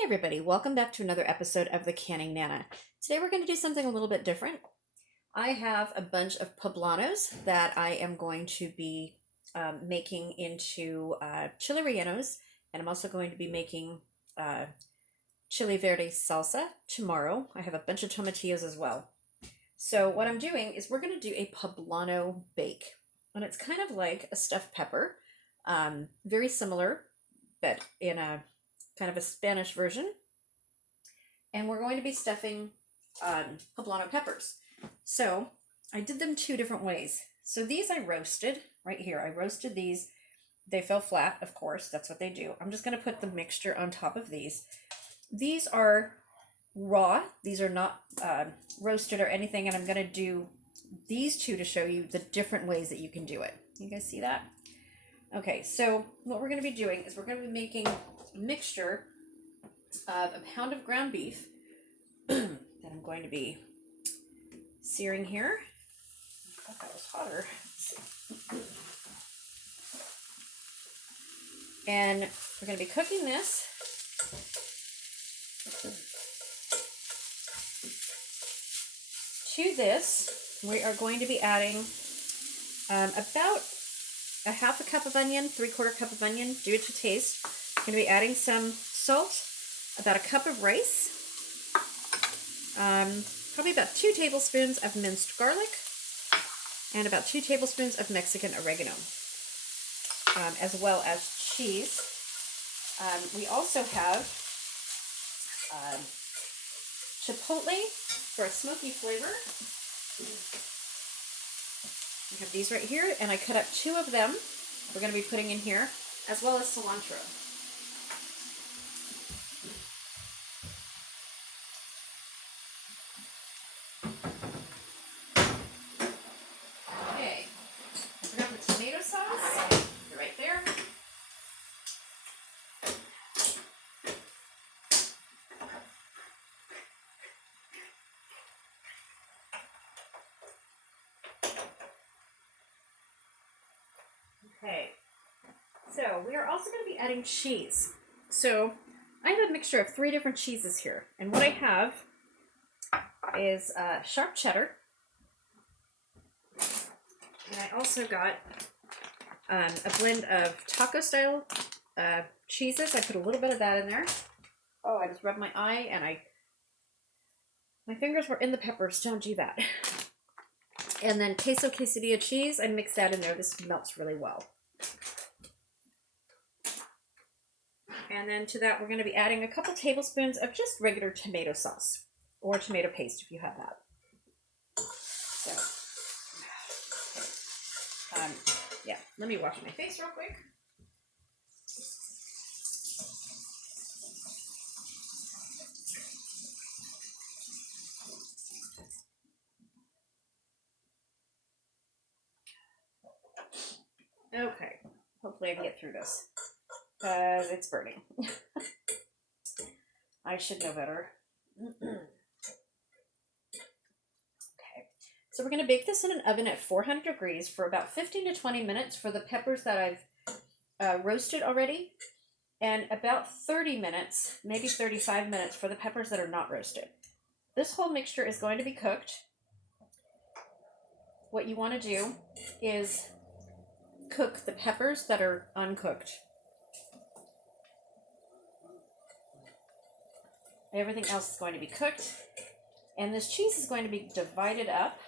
Hey everybody, welcome back to another episode of the Canning Nana. Today we're going to do something a little bit different. I have a bunch of poblanos that I am going to be making into chile rellenos, and I'm also going to be making chile verde salsa tomorrow. I have a bunch of tomatillos as well. So what I'm doing is we're going to do a poblano bake, and it's kind of like a stuffed pepper, very similar, but in a kind of a Spanish version. And we're going to be stuffing poblano peppers. So I did them two different ways. So these I roasted right here. I roasted these. They fell flat, of course. That's what they do. I'm just going to put the mixture on top of these. These are raw. These are not roasted or anything. And I'm going to do these two to show you the different ways that you can do it. You guys see that? Okay, so what we're going to be doing is we're going to be making a mixture of a pound of ground beef that I'm going to be searing here. I thought that was hotter. And we're going to be cooking this. To this, we are going to be adding about a half a cup of onion, 3/4 cup of onion, do it to taste. I'm going to be adding some salt, about a cup of rice, probably about 2 tablespoons of minced garlic, and about 2 tablespoons of Mexican oregano, as well as cheese. We also have chipotle for a smoky flavor. We have these right here, and I cut up 2 of them. We're going to be putting in here, as well as cilantro. Okay, I forgot the tomato sauce. They're right there. Okay, so we are also going to be adding cheese. So I have a mixture of 3 different cheeses here, and what I have is sharp cheddar, and I also got a blend of taco style cheeses. I put a little bit of that in there. Oh, I just rubbed my eye and my fingers were in the peppers. Don't do that. And then queso quesadilla cheese, I mixed that in there. This melts really well. And then to that, we're going to be adding a couple tablespoons of just regular tomato sauce, or tomato paste if you have that. So, yeah, let me wash my face real quick. Okay, hopefully I can get through this, because it's burning. I should know better. Okay, so we're going to bake this in an oven at 400 degrees for about 15 to 20 minutes for the peppers that I've roasted already, and about 30 minutes, maybe 35 minutes for the peppers that are not roasted. This whole mixture is going to be cooked. What you want to do is cook the peppers that are uncooked. Everything else is going to be cooked. And this cheese is going to be divided up.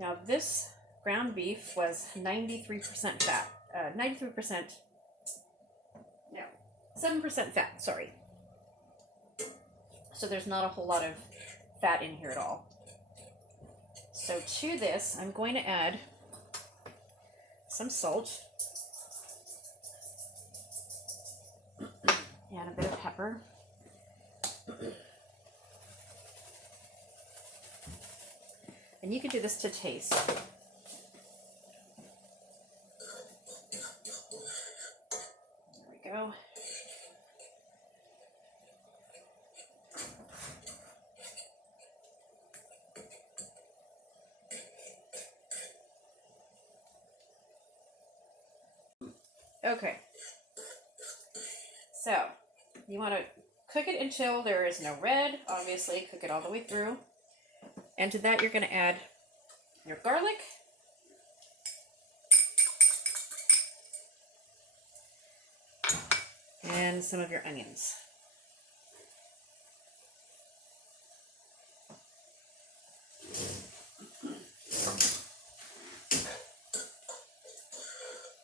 Now this ground beef was 93% fat. 93%, no, 7% fat, sorry. So there's not a whole lot of fat in here at all. So to this, I'm going to add some salt and a bit of pepper. And you can do this to taste. There we go. Okay, So you want to cook it until there is no red. Obviously, cook it all the way through. And to that, you're going to add your garlic. And some of your onions.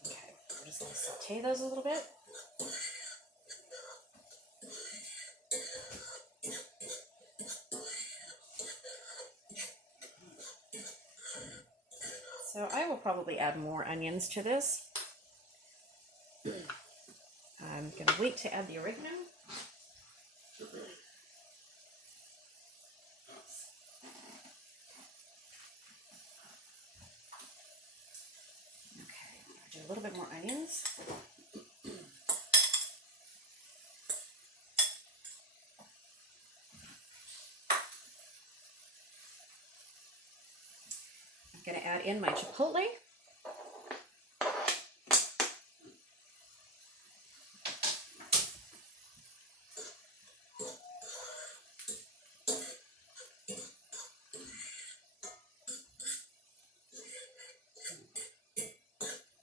Okay, we're just going to saute those a little bit. So I will probably add more onions to this. I'm going to wait to add the oregano. Okay, do a little bit more onions. I'm going to add in my chipotle.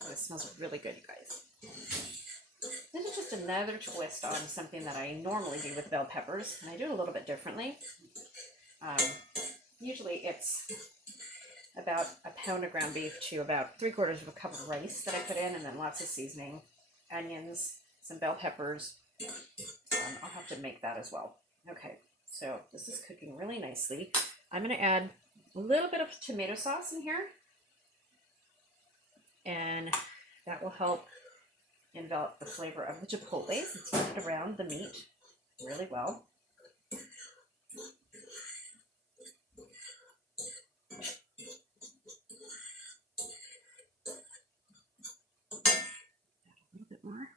It smells really good, you guys. This is just another twist on something that I normally do with bell peppers, and I do it a little bit differently. Usually it's about a pound of ground beef to about 3/4 of a cup of rice that I put in, and then lots of seasoning, onions, some bell peppers. I'll have to make that as well. Okay, so this is cooking really nicely. I'm going to add a little bit of tomato sauce in here. And that will help envelop the flavor of the chipotles and spread it around the meat really well. Add a little bit more.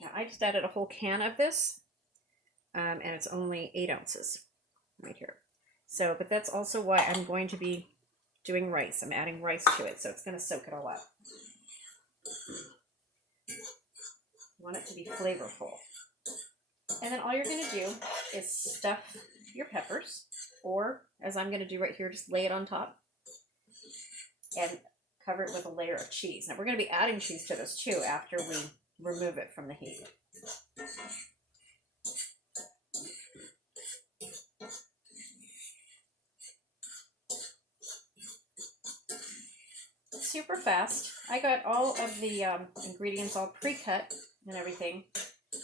Now I just added a whole can of this, and it's only 8 ounces right here. So, but that's also why I'm going to be doing rice. I'm adding rice to it, so it's going to soak it all up. You want it to be flavorful. And then all you're going to do is stuff your peppers, or as I'm going to do right here, just lay it on top and cover it with a layer of cheese. Now we're going to be adding cheese to this too after we remove it from the heat. Super fast. I got all of the ingredients all pre-cut and everything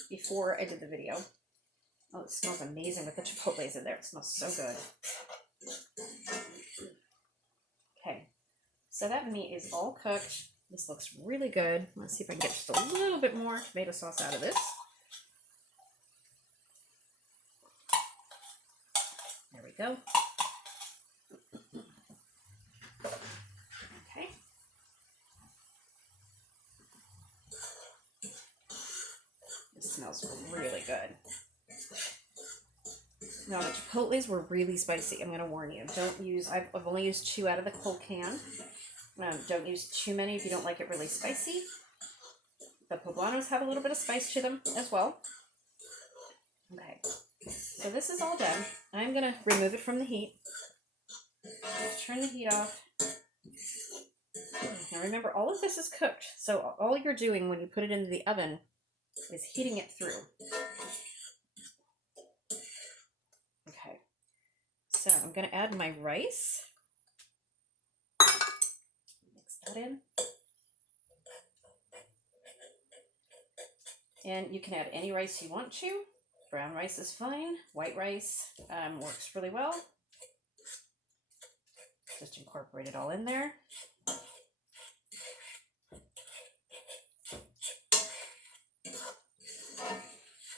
before I did the video. Oh, it smells amazing with the chipotles in there. It smells so good. Okay, so that meat is all cooked. This looks really good. Let's see if I can get just a little bit more tomato sauce out of this. There we go. Okay. This smells really good. Now the chipotles were really spicy. I'm going to warn you. Don't use, I've only used 2 out of the whole can. Don't use too many if you don't like it really spicy. The poblanos have a little bit of spice to them as well. Okay, so this is all done. I'm going to remove it from the heat. Turn the heat off. Now remember, all of this is cooked. So all you're doing when you put it into the oven is heating it through. Okay, so I'm going to add my rice. Mix that in. And you can add any rice you want to. Brown rice is fine. White rice works really well. Just incorporate it all in there.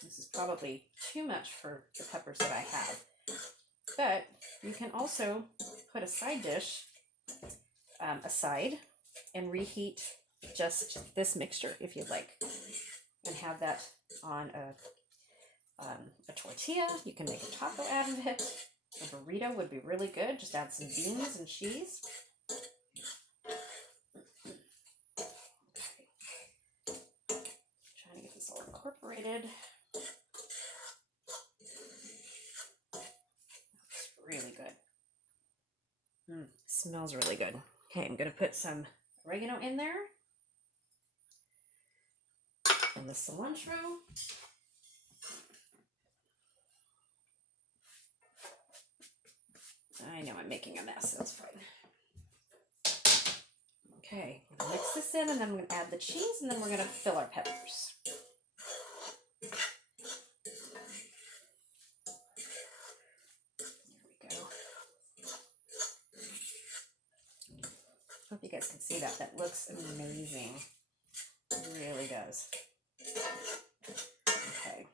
This is probably too much for the peppers that I have. But you can also put a side dish aside and reheat just this mixture if you'd like. And have that on a tortilla. You can make a taco out of it. A burrito would be really good. Just add some beans and cheese. Trying to get this all incorporated. It's really good. Smells really good. Okay, I'm going to put some oregano in there. And the cilantro. I know I'm making a mess, that's fine. Okay, I'm gonna mix this in and then I'm gonna add the cheese and then we're gonna fill our peppers. There we go. Hope you guys can see that. That looks amazing. It really does. Okay.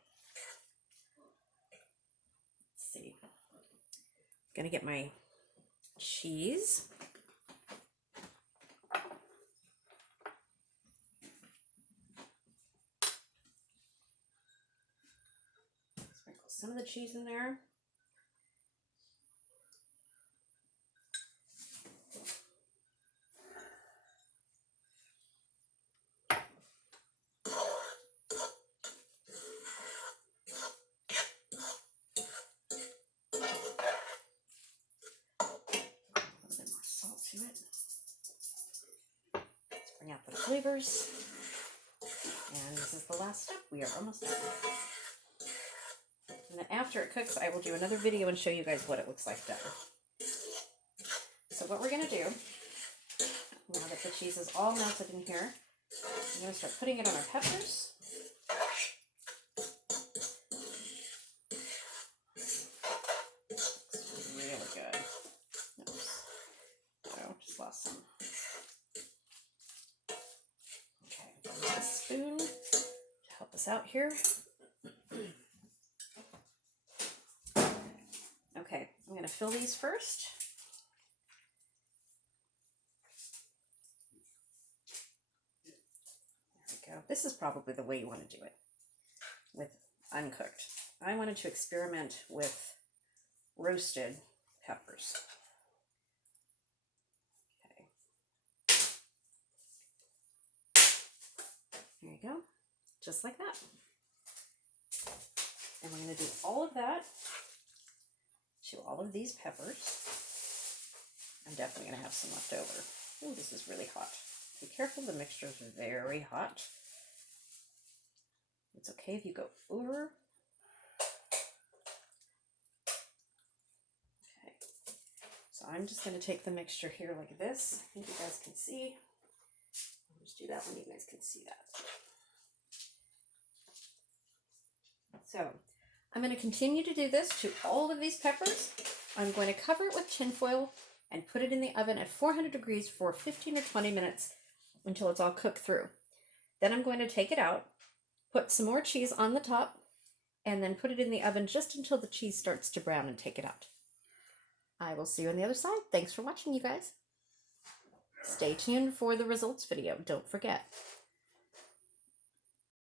Let's see. I'm gonna get my cheese. Sprinkle some of the cheese in there. Bring out the flavors. And this is the last step. We are almost done. And then after it cooks, I will do another video and show you guys what it looks like done. So what we're going to do, now that the cheese is all melted in here, I'm going to start putting it on our peppers. Looks really good. Oops. Oh, just lost some. A spoon to help us out here. Okay, I'm going to fill these first. There we go. This is probably the way you want to do it with uncooked. I wanted to experiment with roasted peppers. There you go, just like that. And we're going to do all of that to all of these peppers. I'm definitely going to have some left over. Oh, this is really hot. Be careful, the mixture is very hot. It's okay if you go over. Okay, so I'm just going to take the mixture here like this. I think you guys can see. I'll just do that when you guys can see that. So I'm going to continue to do this to all of these peppers. I'm going to cover it with tin foil and put it in the oven at 400 degrees for 15 or 20 minutes until it's all cooked through. Then I'm going to take it out, put some more cheese on the top, and then put it in the oven just until the cheese starts to brown and take it out. I will see you on the other side. Thanks for watching, you guys. Stay tuned for the results video. Don't forget.